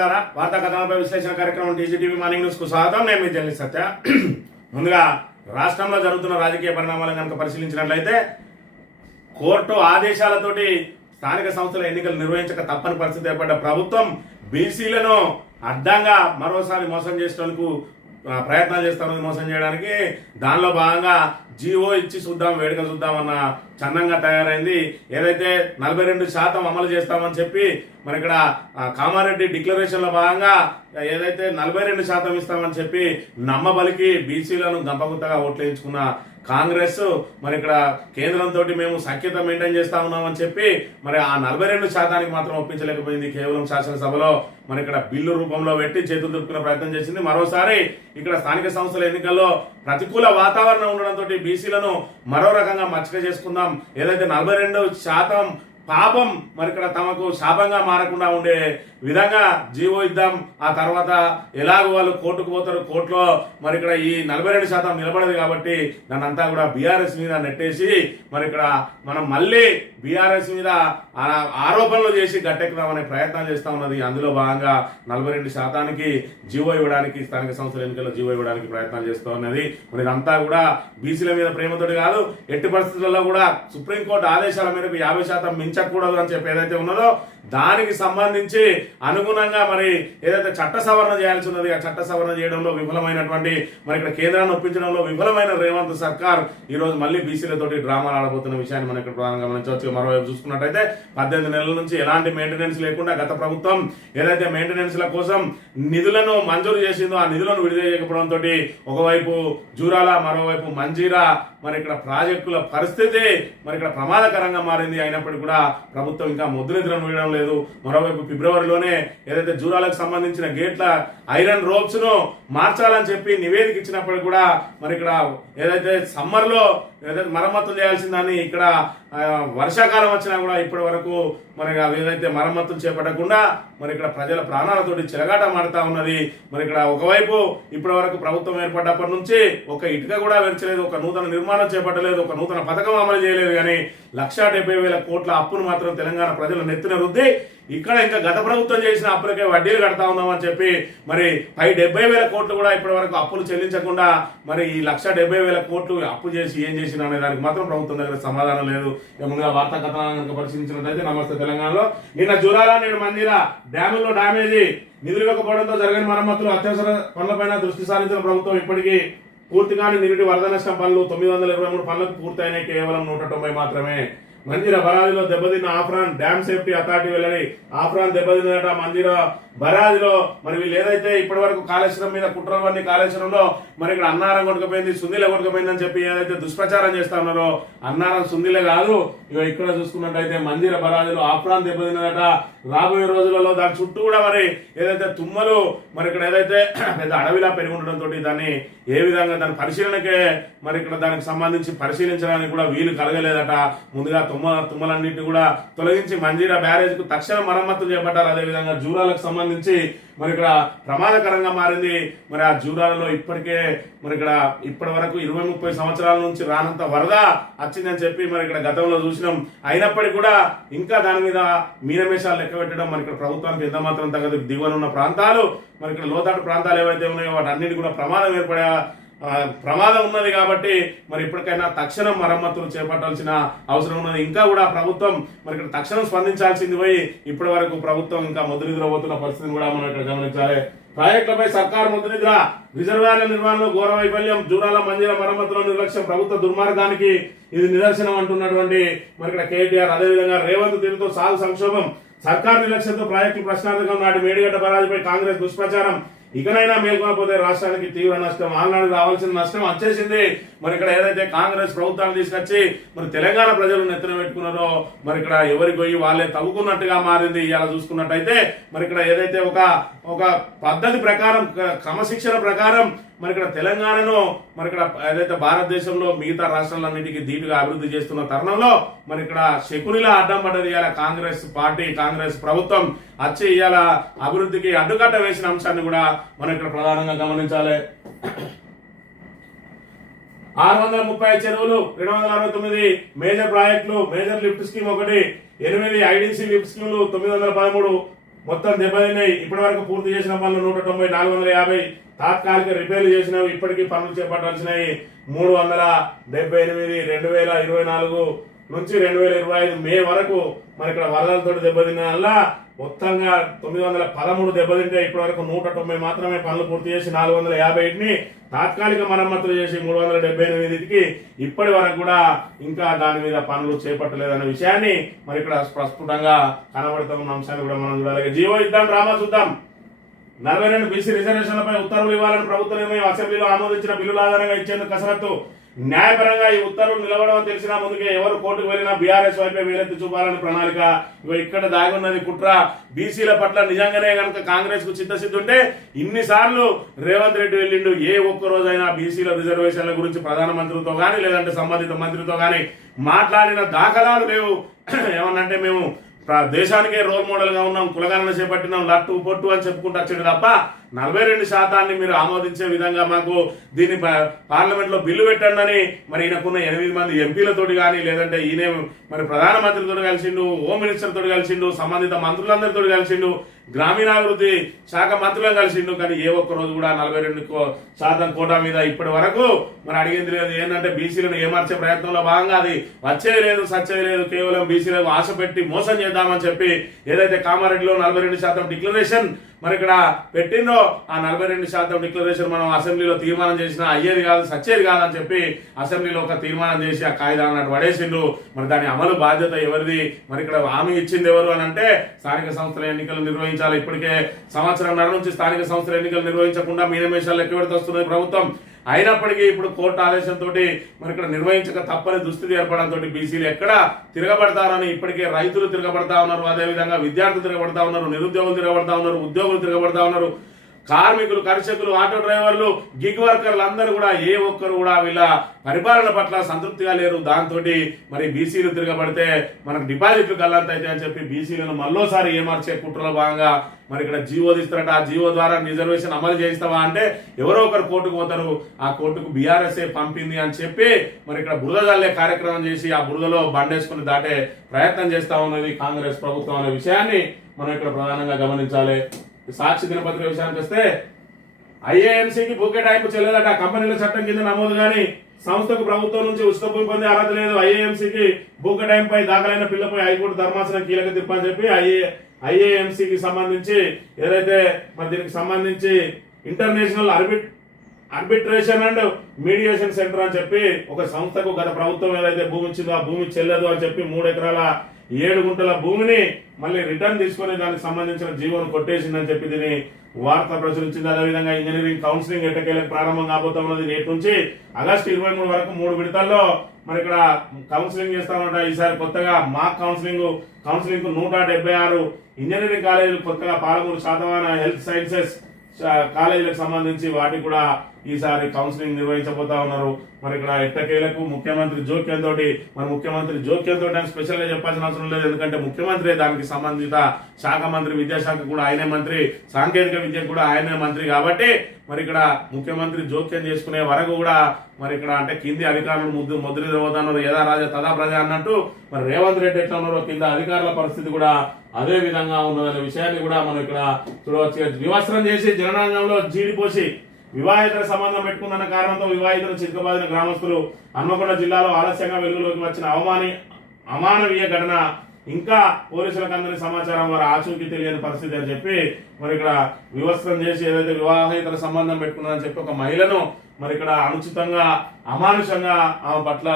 మిత్రులారా, వార్తా కథనాలపై విశ్లేషణ కార్యక్రమం టీజీటీవీ మార్నింగ్ న్యూస్ కు స్వాగతం. నేను మీ జర్నలిస్ట్ సత్య. ముందుగా రాష్ట్రంలో జరుగుతున్న రాజకీయ పరిణామాలను కనుక పరిశీలించినట్లయితే, కోర్టు ఆదేశాలతోటి స్థానిక సంస్థల ఎన్నికలు నిర్వహించక తప్పని పరిస్థితి ఏర్పడ్డ ప్రభుత్వం బీసీలను అడ్డంగా మరోసారి మోసం చేసేందుకు ప్రయత్నాలు చేస్తామని మోసం చేయడానికి దానిలో భాగంగా జీవో ఇచ్చి చూద్దాం, వేడుక చూద్దామన్న చందంగా తయారైంది. ఏదైతే 42% అమలు చేస్తామని చెప్పి మరి ఇక్కడ కామారెడ్డి డిక్లరేషన్ లో భాగంగా ఏదైతే 42% ఇస్తామని చెప్పి నమ్మబలికి బీసీలను గంపగుత్తగా ఓట్లు వేయించుకున్న కాంగ్రెస్ మరి ఇక్కడ కేంద్రంతో మేము సఖ్యత మెయింటైన్ చేస్తా ఉన్నామని చెప్పి మరి ఆ 42% మాత్రం ఒప్పించలేకపోయింది. కేవలం శాసనసభలో మరి ఇక్కడ బిల్లు రూపంలో పెట్టి చేతులు దులుపుకునే ప్రయత్నం చేసింది. మరోసారి ఇక్కడ స్థానిక సంస్థల ఎన్నికల్లో ప్రతికూల వాతావరణం ఉండడంతో బీసీలను మరో రకంగా మచ్చిక చేసుకుందాం, ఏదైతే 42% పాపం మరి ఇక్కడ తమకు శాపంగా మారకుండా ఉండే విధంగా జీవో ఇద్దాం, ఆ తర్వాత ఎలాగో వాళ్ళు కోర్టుకు పోతారు, కోర్టులో మరి ఇక్కడ ఈ 42% నిలబడదు కాబట్టి దాన్ని అంతా కూడా బీఆర్ఎస్ మీద నెట్టేసి మరి ఇక్కడ మనం మళ్ళీ బీఆర్ఎస్ మీద ఆరోపణలు చేసి గట్టెక్కుదామనే ప్రయత్నం చేస్తా ఉన్నది. అందులో భాగంగా 42%కి జీవో ఇవ్వడానికి, స్థానిక సంస్థల ఎన్నికల్లో జీవో ఇవ్వడానికి ప్రయత్నం చేస్తూ ఉన్నది. మరి ఇదంతా కూడా బీసీల మీద ప్రేమతోటి కాదు, ఎట్టి పరిస్థితుల్లో కూడా సుప్రీంకోర్టు ఆదేశాల మేరకు 50% మించకూడదు అని చెప్పి ఏదైతే ఉన్నదో దానికి సంబంధించి అనుగుణంగా మరి ఏదైతే చట్ట సవరణ చేయాల్సి ఉన్నది, ఆ చట్ట సవరణ చేయడంలో విఫలమైనటువంటి మరి ఇక్కడ కేంద్రాన్ని ఒప్పించడంలో విఫలమైన రేవంత్ సర్కార్ ఈ రోజు మళ్ళీ బీసీలతోటి డ్రామాలు ఆడబోతున్న విషయాన్ని మనం ఇక్కడ ప్రధానంగా గమనించవచ్చు. మరోవైపు చూసుకున్నట్టయితే 18 నెలల నుంచి ఎలాంటి మెయింటెనెన్స్ లేకుండా గత ప్రభుత్వం ఏదైతే మెయింటెనెన్స్ ల కోసం నిధులను మంజూరు చేసిందో ఆ నిధులను విడుదల చేయకపోవడంతో ఒకవైపు జూరాల, మరోవైపు మంజీరా మరి ఇక్కడ ప్రాజెక్టుల పరిస్థితి మరి ఇక్కడ ప్రమాదకరంగా మారింది. అయినప్పటికీ కూడా ప్రభుత్వం ఇంకా ముద్రనిద్రను వేయడం లేదు. మరోవైపు ఫిబ్రవరిలోనే ఏదైతే జూరాలకు సంబంధించిన గేట్ల ఐరన్ రోప్స్ ను మార్చాలని చెప్పి నివేదిక ఇచ్చినప్పటికీ కూడా మరి ఇక్కడ ఏదైతే సమ్మర్ లో ఏదైతే మరమ్మతులు చేయాల్సిందని ఇక్కడ వర్షాకాలం వచ్చినా కూడా ఇప్పటి వరకు మరి ఏదైతే మరమ్మతులు చేపట్టకుండా మరి ఇక్కడ ప్రజల ప్రాణాలతోటి చెలగాట మాడుతా ఉన్నది. మరి ఇక్కడ ఒకవైపు ఇప్పటి వరకు ప్రభుత్వం ఏర్పడ్డప్పటి నుంచి ఒక ఇటుక కూడా వెరచలేదు, ఒక నూతన నిర్మాణం చేపట్టలేదు, ఒక నూతన పథకం అమలు చేయలేదు. కానీ 1,70,000 కోట్ల అప్పును మాత్రం తెలంగాణ ప్రజలు నెత్తిన రుద్ది ఇక్కడ ఇంకా గత ప్రభుత్వం చేసిన అప్పులకే వడ్డీలు కడతా ఉన్నామని చెప్పి మరి 70,000 కోట్లు కూడా ఇప్పటి వరకు అప్పులు చెల్లించకుండా మరి ఈ 1,70,000 కోట్లు అప్పు చేసి ఏం చేసిన అనే దానికి మాత్రం ప్రభుత్వం దగ్గర సమాధానం లేదు. ముందుగా వార్తా కథనాలను పరిశీలించినట్లయితే, నమస్తే తెలంగాణలో నిన్న జూరాల, నేడు మంజీరా డ్యాముల్లో డ్యామేజీ, నిధులు ఇవ్వకపోవడంతో జరిగిన మరమ్మతులు, అత్యవసర పనులపైన దృష్టి సారించిన ప్రభుత్వం ఇప్పటికీ పూర్తిగాని నిరుటి వరద నష్టం పనులు 923 పనులకు పూర్తయినాయి, కేవలం 190 మాత్రమే. మంజీరా బరాదిలో దెబ్బతిన్న ఆఫ్రాన్ డ్యామ్ సేఫ్టీ అథారిటీ వెళ్ళని ఆఫ్రాన్ దెబ్బతిన్నట మంజీరా బరాదిలో మరి వీళ్ళు ఏదైతే ఇప్పటి వరకు కాళేశ్వరం మీద కుట్రలవన్నీ కాళేశ్వరంలో మరి ఇక్కడ అన్నారం కొట్టుకుపోయింది, సుందిలే కొట్టుకుపోయింది అని చెప్పి ఏదైతే దుష్ప్రచారం చేస్తా ఉన్నారో, అన్నారం సుందిలే కాదు, ఇక ఇక్కడ చూసుకున్నట్టయితే మంజీరా బరాదిలో ఆఫ్రాన్ దెబ్బతిన్నదట. రాబోయే రోజులలో దాని చుట్టూ కూడా మరి ఏదైతే తుమ్మలు మరి ఇక్కడ ఏదైతే పెద్ద అడవిలా పెరిగి ఉండడంతో దాన్ని ఏ విధంగా దాని పరిశీలనకే మరి ఇక్కడ దానికి సంబంధించి పరిశీలించడానికి కూడా వీలు కలగలేదట. ముందుగా తుమ్మలన్నింటినీ కూడా తొలగించి మంజీరా బ్యారేజ్ కు తక్షణ మరమ్మతులు చేపట్టారు. అదేవిధంగా జూరాలకు సంబంధించి మరి ఇక్కడ ప్రమాదకరంగా మారింది. మరి ఆ జూరాలలో ఇప్పటికే మరి ఇక్కడ ఇప్పటి వరకు 20-30 సంవత్సరాల నుంచి రానంత వరద వచ్చిందని చెప్పి మరి ఇక్కడ గతంలో చూసినాం. అయినప్పటికీ కూడా ఇంకా దాని మీద మీనమేషాలు లెక్క పెట్టడం మరి ఇక్కడ ప్రభుత్వానికి ఎంత మాత్రం తగ్గదు. దిగువనున్న ప్రాంతాలు మరి ఇక్కడ లోతాటు ప్రాంతాలు ఏవైతే ఉన్నాయో వాటన్నిటి కూడా ప్రమాదం ఉన్నది. కాబట్టి మరి ఇప్పటికైనా తక్షణం మరమ్మతులు చేపట్టాల్సిన అవసరం ఉన్నది. ఇంకా కూడా ప్రభుత్వం మరి ఇక్కడ తక్షణం స్పందించాల్సింది పోయి ఇప్పటి వరకు ప్రభుత్వం ఇంకా ముద్రనిద్రపోతున్న పరిస్థితిని కూడా మనం ఇక్కడ గమనించాలి. ప్రాజెక్టులపై సర్కారు ముద్రనిద్ర, రిజర్వాయర్ల నిర్వహణలో ఘోర వైఫల్యం, జూరాల మంజీరా మరమ్మతుల నిర్లక్ష్యం ప్రభుత్వ దుర్మార్గానికి ఇది నిదర్శనం అంటున్నటువంటి మరి ఇక్కడ కేటీఆర్. అదేవిధంగా రేవంత్ తీరుతో సాగు సంక్షోభం, సర్కారు నిర్లక్ష్యంతో ప్రాజెక్టులు ప్రశ్నార్థకం, నాటి మేడిగడ్డ బరాజుపై కాంగ్రెస్ దుష్ప్రచారం, ఇకనైనా మేల్కొనపోతే రాష్ట్రానికి తీవ్ర నష్టం, ఆనాడు రావాల్సిన నష్టం వచ్చేసింది. మరి ఇక్కడ ఏదైతే కాంగ్రెస్ ప్రభుత్వాన్ని తీసుకొచ్చి మరి తెలంగాణ ప్రజలు నెత్తిన పెట్టుకున్నారో మరి ఇక్కడ ఎవరికి పోయి వాళ్ళే తవ్వుకున్నట్టుగా మారింది. ఇలా చూసుకున్నట్టయితే మరి ఇక్కడ ఏదైతే ఒక పద్ధతి ప్రకారం, క్రమశిక్షణ ప్రకారం మరి ఇక్కడ తెలంగాణను మరి ఇక్కడ ఏదైతే భారతదేశంలో మిగతా రాష్ట్రాలన్నింటికి ధీటుగా అభివృద్ధి చేస్తున్న తరుణంలో మరి ఇక్కడ శకునిలా అడ్డం పడ్డది ఇవాళ కాంగ్రెస్ పార్టీ, కాంగ్రెస్ ప్రభుత్వం వచ్చి ఇవాళ అభివృద్ధికి అడ్డుకట్ట వేసిన అంశాన్ని కూడా మనం ఇక్కడ ప్రధానంగా గమనించాలి. 630 చెరువులు, 269 మేజర్ ప్రాజెక్టులు, major lift scheme 1, 8 IDC lift స్కీములు, 913 మొత్తం దెబ్బతిన్నాయి. ఇప్పటి వరకు పూర్తి చేసిన పనులు 190, 450 తాత్కాలిక రిపేర్లు చేసినవి. ఇప్పటికీ పనులు చేపట్టాల్సినవి 378. 2024 నుంచి 2025 మే వరకు మరి ఇక్కడ వరదలతో దెబ్బతిన్న వల్ల మొత్తంగా 913 దెబ్బతింటే ఇప్పటి వరకు 190 మాత్రమే పనులు పూర్తి చేసి 450ని తాత్కాలిక మరమ్మతులు చేసి 378కి ఇప్పటి వరకు కూడా ఇంకా దాని మీద పనులు చేపట్టలేదనే విషయాన్ని మరి ఇక్కడ ప్రస్ఫుటంగా కనబడుతున్న అంశాన్ని కూడా మనం చూడాలి. జీవో ఇద్దాం, డ్రామా చూద్దాం. 42 బీసీ రిజర్వేషన్లపై ఉత్తర్వులు ఇవ్వాలని ప్రభుత్వ నిర్ణయం. అసెంబ్లీలో ఆమోదించిన బిల్లుల ఆధారంగా ఇచ్చేందుకు కసరత్తు. న్యాయపరంగా ఈ ఉత్తర్వులు నిలబడమని తెలిసినా ముందుకే ఎవరు కోర్టుకు వెళ్ళినా బీఆర్ఎస్ వైపే వేలెత్తి చూపాలని ప్రణాళిక. ఇక్కడ దాగున్నది కుట్ర. బీసీల పట్ల నిజంగానే కనుక కాంగ్రెస్ కు చిత్తశుద్ధి ఉంటే ఇన్నిసార్లు రేవంత్ రెడ్డి వెళ్ళిండు. ఏ ఒక్క రోజైనా బీసీల రిజర్వేషన్ల గురించి ప్రధానమంత్రితో గానీ లేదంటే సంబంధిత మంత్రితో గానీ మాట్లాడిన దాఖలాలు లేవు. ఏమన్నంటే మేము దేశానికే రోల్ మోడల్ గా ఉన్నాం, కులగణన చేపట్టినాం, లట్టు పొట్టు అని చెప్పుకుంటూ వచ్చాడు తప్ప 42% మీరు ఆమోదించే విధంగా మాకు దీన్ని పార్లమెంట్ లో బిల్లు పెట్టండి అని మరి ఈయనకున్న 8 మంది ఎంపీలతోటి కానీ లేదంటే ఈయన మరి ప్రధానమంత్రితో కలిసిండు, హోమ్ మినిస్టర్ తోటి కలిసిండు, సంబంధిత మంత్రులందరితో కలిసిండు, గ్రామీణాభివృద్ధి శాఖ మంత్రులను కలిసిండు. కానీ ఏ ఒక్క రోజు కూడా 42% కోటా మీద ఇప్పటి వరకు మరి అడిగింది లేదు. ఏంటంటే బీసీలను ఏమార్చే ప్రయత్నంలో భాగంగా అది వచ్చేది లేదు, సచ్చేది లేదు. కేవలం బీసీలకు ఆశ పెట్టి మోసం చేద్దామని చెప్పి ఏదైతే కామారెడ్డిలో 42% డిక్లరేషన్ మరి ఇక్కడ పెట్టిందో ఆ 42% డిక్లరేషన్ మనం అసెంబ్లీలో తీర్మానం చేసినా అయ్యేది కాదు, సచ్చేది కాదని చెప్పి అసెంబ్లీలో ఒక తీర్మానం చేసి ఆ కాయిదాన్ని అన్నట్టు పడేసిండు. మరి దాని అమలు బాధ్యత ఎవరిది? మరి ఇక్కడ హామీ ఇచ్చింది ఎవరు అని అంటే స్థానిక సంస్థల ఎన్నికలు నిర్వహించాలి. ఇప్పటికే సంవత్సరంన్నర నుంచి స్థానిక సంస్థల ఎన్నికలు నిర్వహించకుండా మీనమేషాలు లెక్క పెడుతొస్తున్నది ప్రభుత్వం. అయినప్పటికీ ఇప్పుడు కోర్టు ఆదేశంతో మరి ఇక్కడ నిర్వహించక తప్పని దుస్థితి ఏర్పడంతో బీసీలు ఎక్కడ తిరగబడతారని ఇప్పటికే రైతులు తిరగబడతా ఉన్నారు, అదేవిధంగా విద్యార్థులు తిరగబడతా ఉన్నారు, నిరుద్యోగులు తిరగబడతా ఉన్నారు, ఉద్యోగులు తిరగబడతా ఉన్నారు, కార్మికులు, కర్షకులు, ఆటో డ్రైవర్లు, గిగ్ వర్కర్లు అందరూ కూడా ఏ ఒక్కరు కూడా వీళ్ళ పరిపాలన పట్ల సంతృప్తిగా లేరు. దాంతో మరి బీసీలు తిరగబడితే మనకు డిపాజిట్లు గల్లంతైతే అని చెప్పి బీసీలను మళ్ళోసారి ఏమార్చే కుట్రలో భాగంగా మరి ఇక్కడ జీవో తీస్తారట. ఆ జీవో ద్వారా రిజర్వేషన్ అమలు చేయిస్తావా అంటే ఎవరో ఒకరు కోర్టుకు పోతారు. ఆ కోర్టుకు బీఆర్ఎస్ఏ పంపింది అని చెప్పి మరి ఇక్కడ బురద జల్లే కార్యక్రమం చేసి ఆ బురదలో బండేసుకుని దాటే ప్రయత్నం చేస్తా ఉన్నది కాంగ్రెస్ ప్రభుత్వం అనే విషయాన్ని మనం ఇక్కడ ప్రధానంగా గమనించాలి. సాక్షి దినపత్రిక విషయానికి వస్తే ఐఏఎంసీకి భూకేటాయింపు చెల్లెదట. కంపెనీల చట్టం కింద నమోదు గాని సంస్థకు ప్రభుత్వం నుంచి ఉచిత భూమి పొందే అర్హత లేదు. ఐఏఎంసీకి భూకేటాయింపై దాఖలైన పిల్లపై హైకోర్టు ధర్మాసనం కీలక తీర్పు అని చెప్పి ఐఏఎంసీకి సంబంధించి ఏదైతే మరి దీనికి సంబంధించి international arbitration and mediation centre అని చెప్పి ఒక సంస్థకు గత ప్రభుత్వం ఏదైతే భూమి ఇచ్చిందో ఆ భూమి చెల్లదు అని చెప్పి 3 ఎకరాల 7 గుంటల భూమిని మళ్ళీ రిటర్న్ తీసుకుని దానికి సంబంధించిన జీవోను కొట్టేసిందని చెప్పి దీని వార్త ప్రచురించింది. అదేవిధంగా ఇంజనీరింగ్ కౌన్సిలింగ్ ఎట్టకేలకు ప్రారంభం కాబోతా ఉన్నది. నేటి నుంచి ఆగస్టు 23 వరకు 3 విడతల్లో మరి ఇక్కడ కౌన్సిలింగ్ చేస్తామన్నమాట. ఈసారి కొత్తగా మాక్ కౌన్సిలింగ్ కు 176 ఇంజనీరింగ్ కాలేజీలు కొత్తగా పాలమూరు శాతవాన హెల్త్ సైన్సెస్ కాలేజీలకు సంబంధించి వాటికి కూడా ఈసారి కౌన్సిలింగ్ నిర్వహించబోతా ఉన్నారు. మరి ఇక్కడ ఎట్టకేలకు ముఖ్యమంత్రి జోక్యంతో అని స్పెషల్ గా చెప్పాల్సిన అవసరం లేదు. ఎందుకంటే ముఖ్యమంత్రి దానికి సంబంధిత శాఖ మంత్రి, విద్యాశాఖ కూడా ఆయనే మంత్రి, సాంకేతిక విద్య కూడా ఆయనే మంత్రి. కాబట్టి మరి ఇక్కడ ముఖ్యమంత్రి జోక్యం చేసుకునే వరకు కూడా మరి ఇక్కడ అంటే కింది అధికారులు ముద్రిపోతున్నారు. యథా రాజా తదా ప్రజ అన్నట్టు మరి రేవంత్ రెడ్డి ఎట్లా ఉన్నారో కింద అధికారుల పరిస్థితి కూడా అదే విధంగా ఉన్నదనే విషయాన్ని కూడా మనం ఇక్కడ చూడవచ్చు. వివస్త్రం చేసి జననాంగంలో జీడిపోసి వివాహితర సంబంధం పెట్టుకుందన్న కారణంతో వివాహితను చితకబాదిన గ్రామస్తులు. హన్మకొండ జిల్లాలో ఆలస్యంగా వెలుగులోకి వచ్చిన అమానవీయ ఘటన. ఇంకా పోలీసులకు అందని సమాచారం వారు ఆచూకీ తెలియని పరిస్థితి అని చెప్పి మరి ఇక్కడ వివస్త్రం చేసి ఏదైతే వివాహేతర సంబంధం పెట్టుకున్నదని చెప్పి ఒక మహిళను మరి ఇక్కడ అనుచితంగా అమానుషంగా ఆమె పట్ల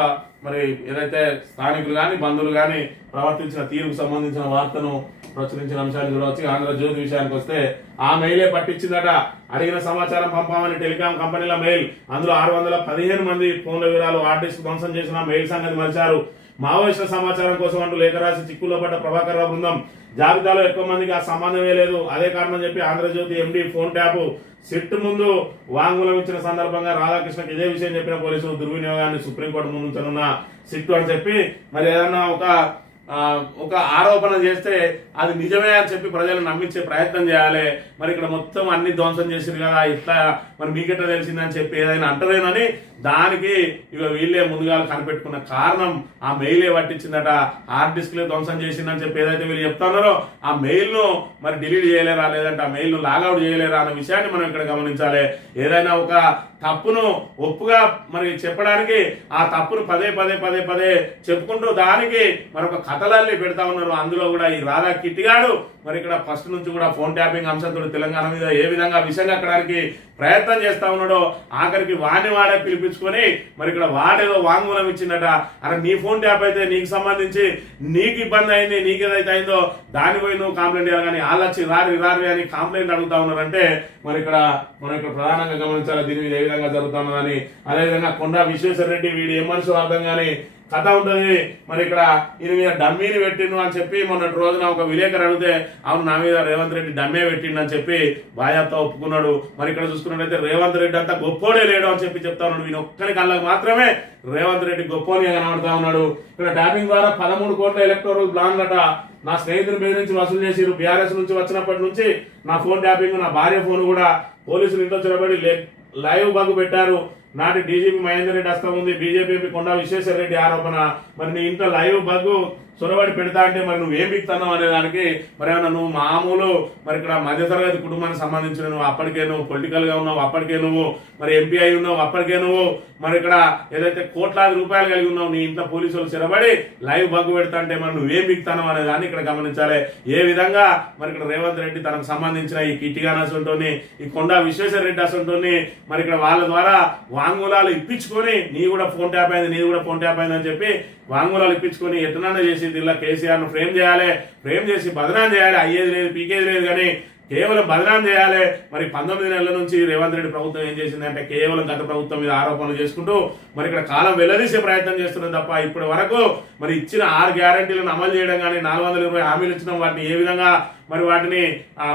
మరి ఏదైతే స్థానికులు గాని బంధువులు గాని ప్రవర్తించిన తీరుకు సంబంధించిన వార్తను ప్రచురించిన అంశాన్ని చూడవచ్చు. ఆంధ్రజ్యోతి విషయానికి వస్తే ఆ మెయిలే పట్టించిందట. అడిగిన సమాచారం పంపామని టెలికాం కంపెనీల మెయిల్. అందులో 615 మంది ఫోన్ల వివరాలు హార్డ్ డిస్క్ ధ్వంసం చేసిన మెయిల్ సంగతి మరిచారు. మావోయిస్టుల సమాచారం కోసం అంటూ లేఖ రాసి చిక్కుల్లో పడ్డ ప్రభాకర్ రావు బృందం. జాబితాలో ఎక్కువ మందికి ఆ సంబంధమే లేదు. అదే కారణం చెప్పి ఆంధ్రజ్యోతి ఎండి ఫోన్ ట్యాప్ సిట్ ముందు వాంగ్మూలం ఇచ్చిన సందర్భంగా రాధాకృష్ణకి ఇదే విషయం చెప్పిన పోలీసులు దుర్వినియోగాన్ని సుప్రీంకోర్టు ముందు ఉంచనున్న సిట్ అని చెప్పి మరి ఏదన్నా ఒక ఆరోపణ చేస్తే అది నిజమే అని చెప్పి ప్రజలను నమ్మించే ప్రయత్నం చేయాలి. మరి ఇక్కడ మొత్తం అన్ని ధ్వంసం చేసిరు కదా, ఇట్లా మరి మీకెట్లా తెలిసిందని చెప్పి ఏదైనా అంటదేనని దానికి ఇక వీళ్ళే ముందుగా కనిపెట్టుకున్న కారణం ఆ మెయిలే పట్టించిందట, హార్డ్ డిస్క్లే ధ్వంసం చేసిందని చెప్పి ఏదైతే వీళ్ళు చెప్తా ఉన్నారో ఆ మెయిల్ ను మరి డిలీట్ చేయలేరా, లేదంటే ఆ మెయిల్ ను లాగౌట్ చేయలేరా అన్న విషయాన్ని మనం ఇక్కడ గమనించాలి. ఏదైనా ఒక తప్పును ఒప్పుగా మరి చెప్పడానికి ఆ తప్పును పదే పదే పదే పదే చెప్పుకుంటూ దానికి మరొక కథలల్లి పెడతా ఉన్నారు. అందులో కూడా ఈ రాధా కిట్టిగాడు మరి ఇక్కడ ఫస్ట్ నుంచి కూడా ఫోన్ ట్యాపింగ్ అంశంతో తెలంగాణ మీద ఏ విధంగా విషయం కక్కడానికి ప్రయత్నం చేస్తా ఉన్నాడో ఆఖరికి వాడే పిలిపించుకొని మరి ఇక్కడ వాడేదో వాంగ్మూలం ఇచ్చిందట. అరే నీ ఫోన్ ట్యాప్ అయితే నీకు సంబంధించి నీకు ఇబ్బంది అయింది, నీకు ఏదైతే అయిందో దాని పోయి నువ్వు కంప్లైంట్ చేయాలి, కానీ వాళ్ళు వచ్చి రారి అని కంప్లైంట్ అడుగుతా ఉన్నారంటే మరి ఇక్కడ మనం ఇక్కడ ప్రధానంగా గమనించాలి దీని మీద ఏ విధంగా జరుగుతా ఉన్నదని. అదేవిధంగా కొండా విశ్వేశ్వర రెడ్డి వీడు ఏ మనిషి అర్థం కానీ కథ ఉంటుంది. మరి ఇక్కడ ఈయన మీద డమ్మీని పెట్టిండు అని చెప్పి మొన్నటి రోజున ఒక విలేకరు అడిగితే అవును నా మీద రేవంత్ రెడ్డి డమ్మే పెట్టిండు అని చెప్పి బాధ్యత ఒప్పుకున్నాడు. మరి ఇక్కడ చూసుకున్నట్టయితే రేవంత్ రెడ్డి అంతా గొప్పోడే లేడు అని చెప్పి చెప్తా ఉన్నాడు. ఈయన ఒక్కరి కళ్ళకు మాత్రమే రేవంత్ రెడ్డి గొప్పోని కనబడతా ఉన్నాడు. ఇక్కడ ట్యాపింగ్ ద్వారా 13 కోట్ల ఎలక్టోరల్ బ్లాండ్ అట నా స్నేహితుని పేరు నుంచి వసూలు చేసిరు. బీఆర్ఎస్ నుంచి వచ్చినప్పటి నుంచి నా ఫోన్ ట్యాపింగ్, నా భార్య ఫోన్ కూడా పోలీసులు ఇంట్లో చొరబడి లైవ్ బగ్ పెట్టారు. నాటి డీజీపీ మహేందర్ రెడ్డి హస్తం ఉంది. బీజేపీ కొండా విశ్వేశ్వర రెడ్డి ఆరోపణ. మరి నీ ఇంట్లో లైవ్ బగ్ చొరబడి పెడతా అంటే మరి నువ్వేం బిక్తున్నావు అనే దానికి మరి ఏమన్నా నువ్వు మామూలు మరి ఇక్కడ మధ్యతరగతి కుటుంబానికి సంబంధించిన నువ్వు అప్పటికే నువ్వు పొలిటికల్ గా ఉన్నావు, అప్పటికే నువ్వు మరి ఎంపీ అయి ఉన్నావు, అప్పటికే నువ్వు మరి ఇక్కడ ఏదైతే కోట్లాది రూపాయలు కలిగి ఉన్నావు, నీ ఇంట్లో పోలీసులు చిరబడి లైవ్ బగ్గు పెడతా అంటే మరి నువ్వేం బిక్తున్నావు అనే దాన్ని ఇక్కడ గమనించాలి. ఏ విధంగా మరి ఇక్కడ రేవంత్ రెడ్డి తనకు సంబంధించిన ఈ కిట్టిగాన్ అసంటోని ఈ కొండా విశ్వేశ్వర రెడ్డి అసంటోని మరి ఇక్కడ వాళ్ళ ద్వారా వాంగ్మూలాలు ఇప్పించుకొని నీ కూడా ఫోన్ ట్యాప్ అయింది, నీది కూడా ఫోన్ ట్యాప్ అయింది అని చెప్పి వాంగ్మూలాలు ఇప్పించుకొని ఎట్లన్నా చేసి ఇలా కేసీఆర్ ను ఫ్రేమ్ చేయాలి, ఫ్రేమ్ చేసి బదనాం చేయాలి. అయ్యేది లేదు పీకేది లేదు కానీ కేవలం బదనాం చేయాలి. మరి 19 నెలల నుంచి రేవంత్ రెడ్డి ప్రభుత్వం ఏం చేసింది అంటే కేవలం గత ప్రభుత్వం మీద ఆరోపణలు చేసుకుంటూ మరి ఇక్కడ కాలం వెల్లదీసే ప్రయత్నం చేస్తున్నది తప్ప ఇప్పటి వరకు మరి ఇచ్చిన 6 గ్యారంటీలను అమలు చేయడం కానీ 420 హామీలు ఇచ్చిన వాటిని ఏ విధంగా మరి వాటిని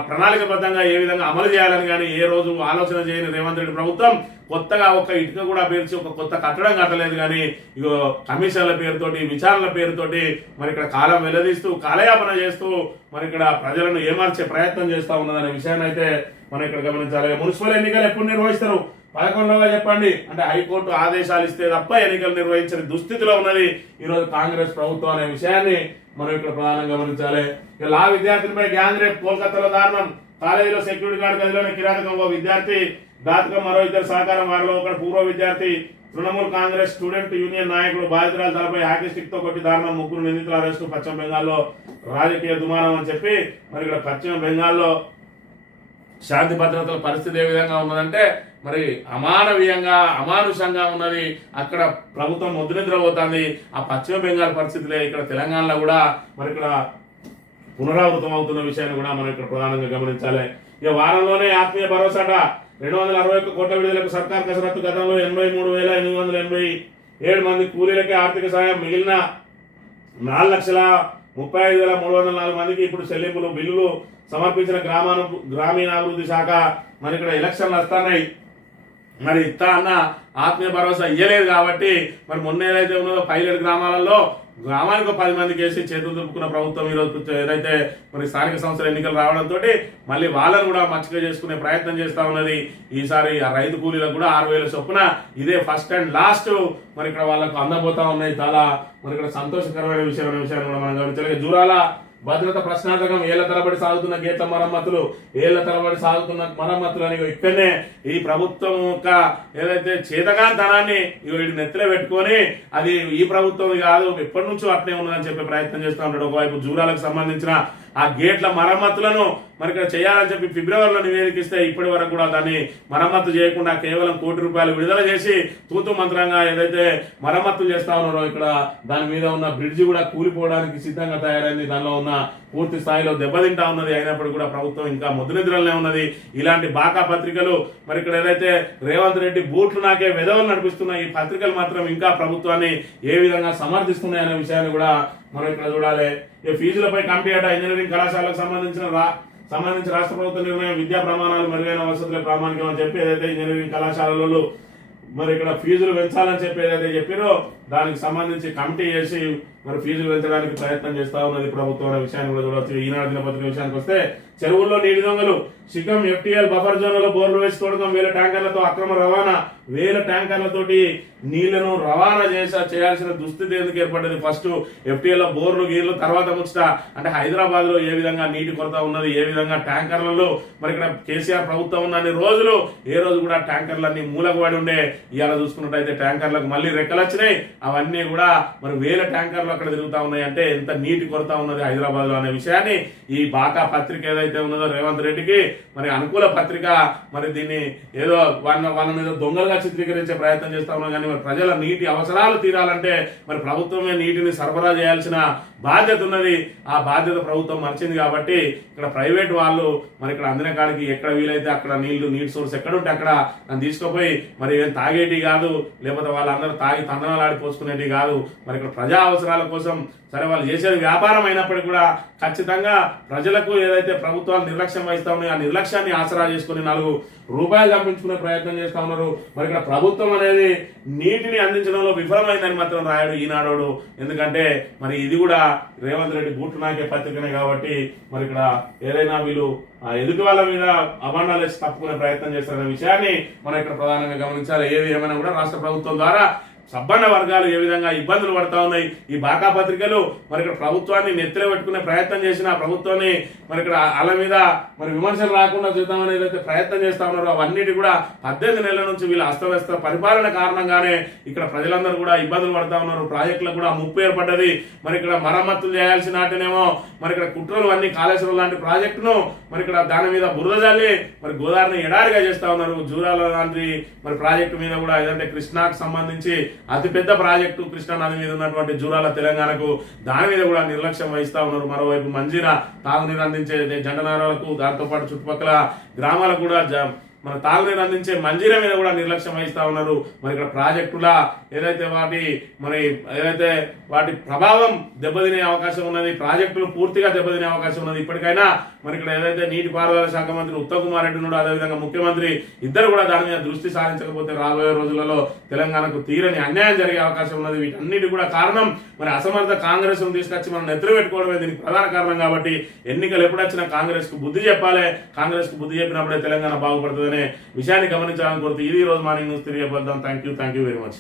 ప్రణాళికబద్ధంగా ఏ విధంగా అమలు చేయాలని కానీ ఏ రోజు ఆలోచన చేయని రేవంత్ రెడ్డి ప్రభుత్వం కొత్తగా ఒక ఇటుక కూడా పేర్చి ఒక కొత్త కట్టడం కట్టలేదు. కానీ ఇగో కమిషన్ల పేరుతోటి విచారణల పేరుతోటి మరి ఇక్కడ కాలం వెల్లదీస్తూ కాలయాపన చేస్తూ మరి ఇక్కడ ప్రజలను ఏమార్చే ప్రయత్నం చేస్తా ఉన్నదనే విషయాన్ని అయితే మనం ఇక్కడ గమనించాలి. మున్సిపల్ ఎన్నికలు ఎప్పుడు నిర్వహిస్తారు 11వ చెప్పండి అంటే హైకోర్టు ఆదేశాలు ఇస్తే తప్ప ఎన్నికలు నిర్వహించని దుస్థితిలో ఉన్నది ఈరోజు కాంగ్రెస్ ప్రభుత్వం అనే విషయాన్ని మనం ఇక్కడ ప్రధానంగా గమనించాలి. లా విద్యార్థినిపై గ్యాంగ్ రేప్ కోల్కతాలో దారుణం. కాలేజీలో సెక్యూరిటీ గార్డ్ గదిలోనే కిరాతకం. ఓ విద్యార్థి ఘాతకం, మరో ఇద్దరు సహకారం. వారిలో ఒకటి పూర్వ విద్యార్థి. తృణమూల్ కాంగ్రెస్ స్టూడెంట్ యూనియన్ నాయకుడు బాధితురాల తలపై హాకీ స్టిక్ తో కొట్టి దారుణం. 3 నిందితుల అరెస్టు. పశ్చిమ బెంగాల్లో రాజకీయ దుమారం అని చెప్పి మరి ఇక్కడ పశ్చిమ బెంగాల్లో శాంతి భద్రతల పరిస్థితి ఏ విధంగా ఉన్నదంటే మరి అమానవీయంగా అమానుషంగా ఉన్నది. అక్కడ ప్రభుత్వం ముద్రనిద్రపోతుంది. ఆ పశ్చిమ బెంగాల్ పరిస్థితులే ఇక్కడ తెలంగాణలో కూడా మరి ఇక్కడ పునరావృతం అవుతున్న విషయాన్ని కూడా మనం ఇక్కడ ప్రధానంగా గమనించాలి. ఇక వారంలోనే ఆత్మీయ భరోసాట 261 కోట్ల విడుదలకు సర్కార్ కసరత్తు. గతంలో 83,887 మంది కూలీలకే ఆర్థిక సాయం. మిగిలిన 4,35,304 మందికి ఇప్పుడు చెల్లింపులు. బిల్లులు సమర్పించిన గ్రామీణాభివృద్ధి శాఖ. మరి ఇక్కడ ఎలక్షన్లు వస్తున్నాయి. మరి ఇస్తా అన్న ఆత్మీయ భరోసా ఇయ్యలేదు కాబట్టి మరి మొన్న ఏదైతే ఉన్నదో పైలట్ గ్రామాలలో గ్రామానికి 10 మందికి వేసి చేతులు దులుపుకున్న ప్రభుత్వం ఈరోజు ఏదైతే మరి స్థానిక సంస్థల ఎన్నికలు రావడంతో మళ్ళీ వాళ్ళని కూడా మచ్చిక చేసుకునే ప్రయత్నం చేస్తా ఉన్నది. ఈసారి ఆ రైతు కూలీలకు కూడా 6,000 చొప్పున ఇదే ఫస్ట్ అండ్ లాస్ట్ మరి ఇక్కడ వాళ్ళకు అందబోతా ఉన్నాయి. చాలా మరి ఇక్కడ సంతోషకరమైన విషయాన్ని కూడా మనం గమనించాలి. జూరాల భద్రత ప్రశ్నార్థకం. ఏళ్ల తరబడి సాగుతున్న గేట్ల మరమ్మతులు అని ఇక్కడనే ఈ ప్రభుత్వం యొక్క ఏదైతే చేతగాంతనాన్ని వీడి నెత్తిలో పెట్టుకొని అది ఈ ప్రభుత్వం కాదు ఎప్పటి నుంచో అట్నే ఉన్నదని చెప్పే ప్రయత్నం చేస్తూ ఉంటాడు. ఒకవైపు జూరాలకు సంబంధించిన ఆ గేట్ల మరమ్మతులను మరి ఇక్కడ చేయాలని చెప్పి ఫిబ్రవరిలో నివేదికిస్తే ఇప్పటి వరకు కూడా దాన్ని మరమ్మతు చేయకుండా కేవలం ₹1 కోటి విడుదల చేసి తూతు మంత్రంగా ఏదైతే మరమ్మతులు చేస్తా ఉన్నారో ఇక్కడ దాని మీద ఉన్న బ్రిడ్జి కూడా కూలిపోవడానికి సిద్ధంగా తయారైంది. దానిలో ఉన్న పూర్తి స్థాయిలో దెబ్బతింటా ఉన్నది. అయినప్పుడు కూడా ప్రభుత్వం ఇంకా ముద్దునిద్రలనే ఉన్నది. ఇలాంటి బాకా పత్రికలు మరి ఇక్కడ ఏదైతే రేవంత్ రెడ్డి బూట్లు నాకే వెధవలు నడిపిస్తున్న ఈ పత్రికలు మాత్రం ఇంకా ప్రభుత్వాన్ని ఏ విధంగా సమర్థిస్తున్నాయనే విషయాన్ని కూడా మనం ఇక్కడ చూడాలి. ఈ ఫీజులపై కమిటీ అట. ఇంజనీరింగ్ కళాశాలకు సంబంధించి రాష్ట్ర ప్రభుత్వ నిర్ణయం. విద్యా ప్రమాణాలు మెరుగైన వసతులే ప్రామాణికం అని చెప్పి ఏదైతే ఇంజనీరింగ్ కళాశాలలు మరి ఇక్కడ ఫీజులు పెంచాలని చెప్పి ఏదైతే చెప్పారో దానికి సంబంధించి కమిటీ చేసి మరి ఫీజులు పెంచడానికి ప్రయత్నం చేస్తా ఉన్నది ప్రభుత్వం అనే విషయాన్ని కూడా చూడవచ్చు. ఈనాడు దినపత్రిక విషయానికి వస్తే చెరువుల్లో నీటి దొంగలు, శిఖం FTL బఫర్ జోన్లలో బోర్లు వేసి తోడకం, 1000 ట్యాంకర్లతో అక్రమ రవాణా, 1000 ట్యాంకర్లతోటి నీళ్లను రవాణా చేయాల్సిన దుస్థితి ఎందుకు ఏర్పడ్డది? ఫస్ట్ FTL లో బోర్లు గీర్లు, తర్వాత ముచ్చట అంటే హైదరాబాద్ లో ఏ విధంగా నీటి కొరత ఉన్నది, ఏ విధంగా ట్యాంకర్లలో మరి ఇక్కడ కేసీఆర్ ప్రభుత్వం ఉన్నన్ని రోజులు ఏ రోజు కూడా ట్యాంకర్లన్నీ మూలకు పడి ఉండే. ఇవాళ చూసుకున్నట్టయితే ట్యాంకర్లకు మళ్ళీ రెక్కలు వచ్చినాయి. అవన్నీ కూడా మరి 1000 ట్యాంకర్లు అక్కడ తిరుగుతా ఉన్నాయి. అంటే ఎంత నీటి కొరత ఉన్నది హైదరాబాద్ లో అనే విషయాన్ని ఈ బాకా పత్రిక ఏదైతే ఉన్నదో రేవంత్ రెడ్డికి మరి అనుకూల పత్రిక మరి దీన్ని ఏదో వాళ్ళ మీద దొంగలుగా చిత్రీకరించే ప్రయత్నం చేస్తా ఉన్నాం. కానీ మరి ప్రజల నీటి అవసరాలు తీరాలంటే మరి ప్రభుత్వమే నీటిని సరఫరా చేయాల్సిన బాధ్యత ఉన్నది. ఆ బాధ్యత ప్రభుత్వం మర్చింది కాబట్టి ఇక్కడ ప్రైవేట్ వాళ్ళు మరి ఇక్కడ అందిన కాడికి ఎక్కడ వీలైతే అక్కడ నీటి సోర్స్ ఎక్కడ ఉంటే అక్కడ నన్ను తీసుకుపోయి మరి ఏం తాగేటి కాదు, లేకపోతే వాళ్ళందరూ తాగి తందనాలాడి పోసుకునేటి కాదు. మరి ఇక్కడ ప్రజా అవసరాల కోసం సరే వాళ్ళు చేసేది వ్యాపారం అయినప్పటికీ కూడా ఖచ్చితంగా ప్రజలకు ఏదైతే ప్రభుత్వాలు నిర్లక్ష్యం వహిస్తా ఉన్నాయో ఆ నిర్లక్ష్యాన్ని ఆసరా చేసుకుని 4 రూపాయలు సంపించుకునే ప్రయత్నం చేస్తా ఉన్నారు. మరి ఇక్కడ ప్రభుత్వం అనేది నీటిని అందించడంలో విఫలమైందని మాత్రం రాయడు ఈనాడోడు. ఎందుకంటే మరి ఇది కూడా రేవంత్ రెడ్డి బూట్లు నాకే పత్రికనే కాబట్టి మరి ఇక్కడ ఏదైనా వీళ్ళు ఎదుటి వాళ్ళ మీద అభండాలు వేసి తప్పుకునే ప్రయత్నం చేస్తారనే విషయాన్ని మనం ఇక్కడ ప్రధానంగా గమనించాలి. ఏది ఏమైనా కూడా రాష్ట్ర ప్రభుత్వం ద్వారా సబ్బన్న వర్గాలు ఏ విధంగా ఇబ్బందులు పడతా ఉన్నాయి. ఈ బాకా పత్రికలు మరి ఇక్కడ ప్రభుత్వాన్ని నెత్తిలో పెట్టుకునే ప్రయత్నం చేసిన ప్రభుత్వాన్ని మరి ఇక్కడ వాళ్ళ మీద మరి విమర్శలు రాకుండా చూద్దామని ఏదైతే ప్రయత్నం చేస్తా ఉన్నారో అవన్నిటి కూడా 18 నెలల నుంచి వీళ్ళ అస్తవ్యస్త పరిపాలన కారణంగానే ఇక్కడ ప్రజలందరూ కూడా ఇబ్బందులు పడతా ఉన్నారు. ప్రాజెక్టులకు కూడా ముప్పు ఏర్పడ్డది. మరి ఇక్కడ మరమ్మతులు చేయాల్సిన నాటినేమో మరి ఇక్కడ కుట్రలు అన్ని కాళేశ్వరం లాంటి ప్రాజెక్టును మరి ఇక్కడ దాని మీద బురద జల్లి మరి గోదావరిని ఎడారిగా చేస్తా ఉన్నారు. జూరాల లాంటి మరి ప్రాజెక్టు మీద కూడా ఏదంటే కృష్ణాకు సంబంధించి అతిపెద్ద ప్రాజెక్టు కృష్ణా నది మీద ఉన్నటువంటి జూరాల తెలంగాణకు దాని మీద కూడా నిర్లక్ష్యం వహిస్తా ఉన్నారు. మరోవైపు మంజీరా తాగునీరు అందించే జంటనారాలకు దాంతోపాటు చుట్టుపక్కల గ్రామాలకు కూడా మన తాగునీరు అందించే మంజీరా మీద కూడా నిర్లక్ష్యం వహిస్తా ఉన్నారు. మరి ఇక్కడ ప్రాజెక్టుల ఏదైతే వాటి ప్రభావం దెబ్బతినే అవకాశం ఉన్నది, ప్రాజెక్టులు పూర్తిగా దెబ్బతినే అవకాశం ఉన్నది. ఇప్పటికైనా మరి ఇక్కడ ఏదైతే నీటిపారుదల శాఖ మంత్రి ఉత్తమ్ కుమార్ రెడ్డి ఉన్నాడు, అదేవిధంగా ముఖ్యమంత్రి ఇద్దరు కూడా దాని మీద దృష్టి సారించకపోతే రాబోయే రోజులలో తెలంగాణకు తీరని అన్యాయం జరిగే అవకాశం ఉన్నది. వీటన్నిటి కూడా కారణం మరి అసమర్థ కాంగ్రెస్ ను తీసుకొచ్చి మనం నెత్తులు పెట్టుకోవడమే దీనికి ప్రధాన కారణం. కాబట్టి ఎన్నికలు ఎప్పుడొచ్చినా కాంగ్రెస్ కు బుద్ధి చెప్పాలి. కాంగ్రెస్ కు బుద్ధి చెప్పినప్పుడే తెలంగాణ బాగుపడుతుంది అనే విషయాన్ని గమనించాలని కోరుతూ ఇది రోజు మార్నింగ్ న్యూస్ తిరిగి వెళ్దాం. Thank you very much.